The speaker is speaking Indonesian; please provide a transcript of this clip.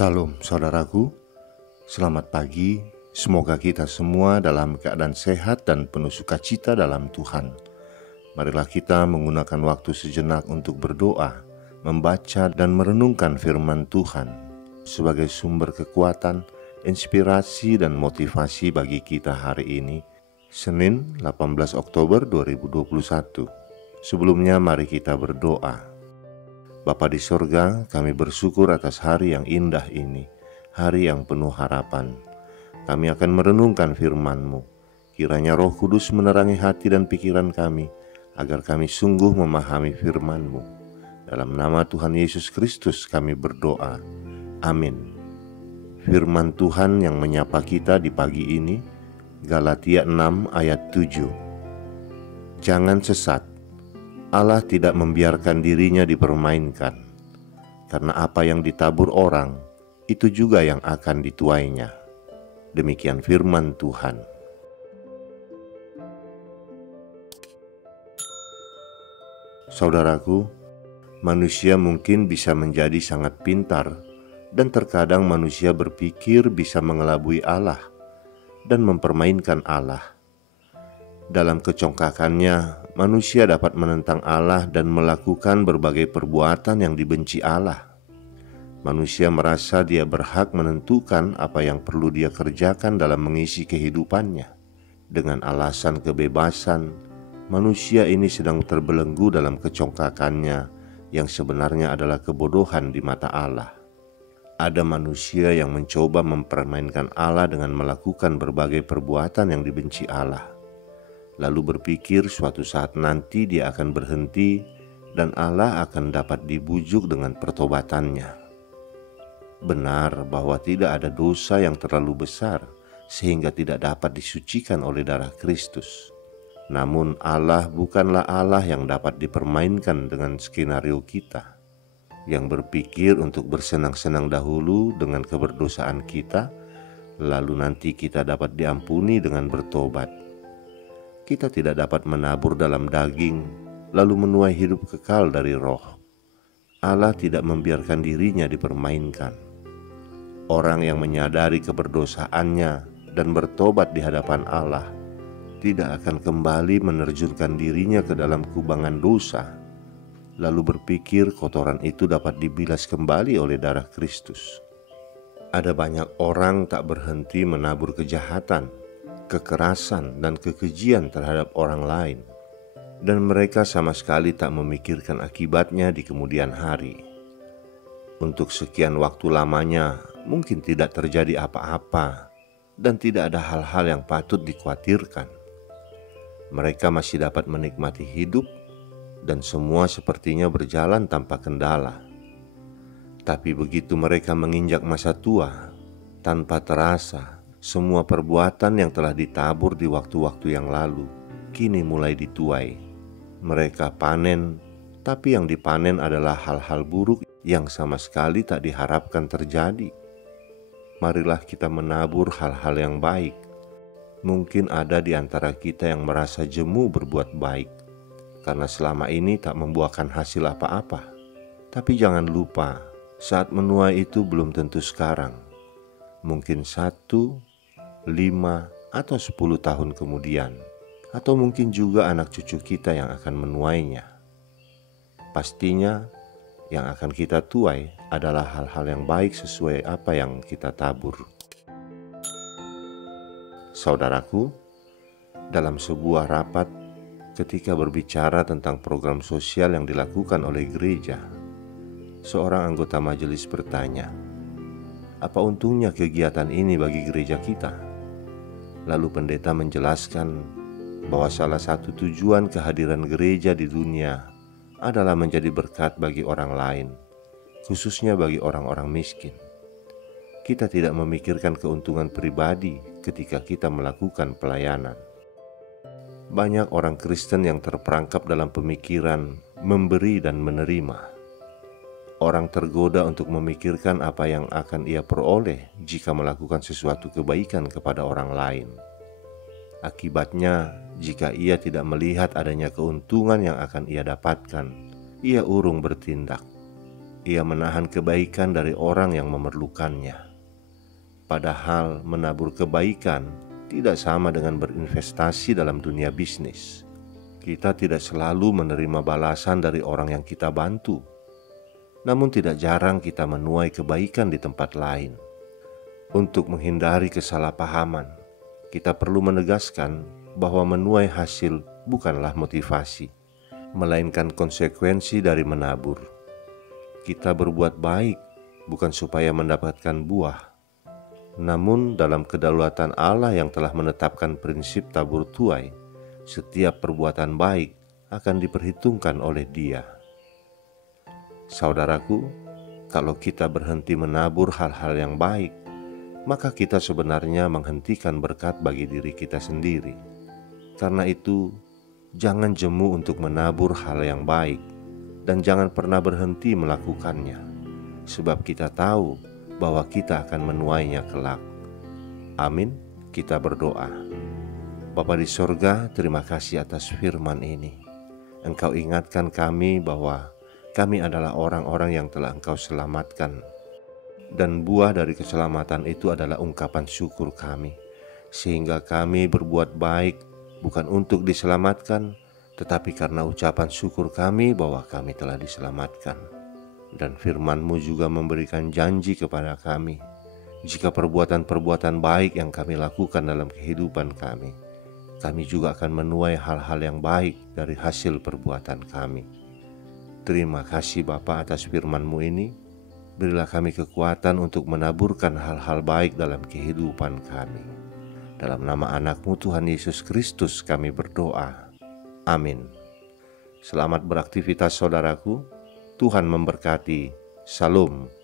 Salam saudaraku, selamat pagi. Semoga kita semua dalam keadaan sehat dan penuh sukacita dalam Tuhan. Marilah kita menggunakan waktu sejenak untuk berdoa, membaca dan merenungkan firman Tuhan sebagai sumber kekuatan, inspirasi dan motivasi bagi kita hari ini, Senin 18 Oktober 2021. Sebelumnya mari kita berdoa. Bapa di sorga, kami bersyukur atas hari yang indah ini, hari yang penuh harapan. Kami akan merenungkan firman-Mu. Kiranya Roh Kudus menerangi hati dan pikiran kami, agar kami sungguh memahami firman-Mu. Dalam nama Tuhan Yesus Kristus kami berdoa. Amin. Firman Tuhan yang menyapa kita di pagi ini, Galatia 6 ayat 7. Jangan sesat. Allah tidak membiarkan dirinya dipermainkan, karena apa yang ditabur orang, itu juga yang akan dituainya. Demikian firman Tuhan. Saudaraku, manusia mungkin bisa menjadi sangat pintar, dan terkadang manusia berpikir bisa mengelabui Allah dan mempermainkan Allah. Dalam kecongkakannya, manusia dapat menentang Allah dan melakukan berbagai perbuatan yang dibenci Allah. Manusia merasa dia berhak menentukan apa yang perlu dia kerjakan dalam mengisi kehidupannya. Dengan alasan kebebasan, manusia ini sedang terbelenggu dalam kecongkakannya yang sebenarnya adalah kebodohan di mata Allah. Ada manusia yang mencoba mempermainkan Allah dengan melakukan berbagai perbuatan yang dibenci Allah. Lalu berpikir suatu saat nanti dia akan berhenti dan Allah akan dapat dibujuk dengan pertobatannya. Benar bahwa tidak ada dosa yang terlalu besar sehingga tidak dapat disucikan oleh darah Kristus. Namun Allah bukanlah Allah yang dapat dipermainkan dengan skenario kita, yang berpikir untuk bersenang-senang dahulu dengan keberdosaan kita, lalu nanti kita dapat diampuni dengan bertobat. Kita tidak dapat menabur dalam daging, lalu menuai hidup kekal dari roh. Allah tidak membiarkan dirinya dipermainkan. Orang yang menyadari keberdosaannya dan bertobat di hadapan Allah tidak akan kembali menerjunkan dirinya ke dalam kubangan dosa, lalu berpikir kotoran itu dapat dibilas kembali oleh darah Kristus. Ada banyak orang tak berhenti menabur kejahatan, kekerasan dan kekejian terhadap orang lain, dan mereka sama sekali tak memikirkan akibatnya di kemudian hari. Untuk sekian waktu lamanya mungkin tidak terjadi apa-apa dan tidak ada hal-hal yang patut dikhawatirkan. Mereka masih dapat menikmati hidup dan semua sepertinya berjalan tanpa kendala. Tapi begitu mereka menginjak masa tua, tanpa terasa semua perbuatan yang telah ditabur di waktu-waktu yang lalu kini mulai dituai. Mereka panen, tapi yang dipanen adalah hal-hal buruk yang sama sekali tak diharapkan terjadi. Marilah kita menabur hal-hal yang baik. Mungkin ada di antara kita yang merasa jemu berbuat baik, karena selama ini tak membuahkan hasil apa-apa. Tapi jangan lupa, saat menuai itu belum tentu sekarang. Mungkin 1, 5 atau 10 tahun kemudian, atau mungkin juga anak cucu kita yang akan menuainya. Pastinya yang akan kita tuai adalah hal-hal yang baik sesuai apa yang kita tabur. Saudaraku, dalam sebuah rapat ketika berbicara tentang program sosial yang dilakukan oleh gereja, seorang anggota majelis bertanya, "Apa untungnya kegiatan ini bagi gereja kita?" Lalu pendeta menjelaskan bahwa salah satu tujuan kehadiran gereja di dunia adalah menjadi berkat bagi orang lain, khususnya bagi orang-orang miskin. Kita tidak memikirkan keuntungan pribadi ketika kita melakukan pelayanan. Banyak orang Kristen yang terperangkap dalam pemikiran memberi dan menerima. Orang tergoda untuk memikirkan apa yang akan ia peroleh jika melakukan sesuatu kebaikan kepada orang lain. Akibatnya, jika ia tidak melihat adanya keuntungan yang akan ia dapatkan, ia urung bertindak. Ia menahan kebaikan dari orang yang memerlukannya. Padahal menabur kebaikan tidak sama dengan berinvestasi dalam dunia bisnis. Kita tidak selalu menerima balasan dari orang yang kita bantu. Namun tidak jarang kita menuai kebaikan di tempat lain. Untuk menghindari kesalahpahaman, kita perlu menegaskan bahwa menuai hasil bukanlah motivasi, melainkan konsekuensi dari menabur. Kita berbuat baik bukan supaya mendapatkan buah, namun dalam kedaulatan Allah yang telah menetapkan prinsip tabur tuai, setiap perbuatan baik akan diperhitungkan oleh Dia. Saudaraku, kalau kita berhenti menabur hal-hal yang baik, maka kita sebenarnya menghentikan berkat bagi diri kita sendiri. Karena itu, jangan jemu untuk menabur hal yang baik, dan jangan pernah berhenti melakukannya, sebab kita tahu bahwa kita akan menuainya kelak. Amin. Kita berdoa. Bapa di sorga, terima kasih atas firman ini. Engkau ingatkan kami bahwa kami adalah orang-orang yang telah Engkau selamatkan, dan buah dari keselamatan itu adalah ungkapan syukur kami, sehingga kami berbuat baik bukan untuk diselamatkan, tetapi karena ucapan syukur kami bahwa kami telah diselamatkan. Dan firman-Mu juga memberikan janji kepada kami, jika perbuatan-perbuatan baik yang kami lakukan dalam kehidupan kami juga akan menuai hal-hal yang baik dari hasil perbuatan kami. Terima kasih Bapa atas firman-Mu ini. Berilah kami kekuatan untuk menaburkan hal-hal baik dalam kehidupan kami. Dalam nama anak-Mu Tuhan Yesus Kristus kami berdoa. Amin. Selamat beraktivitas saudaraku. Tuhan memberkati. Shalom.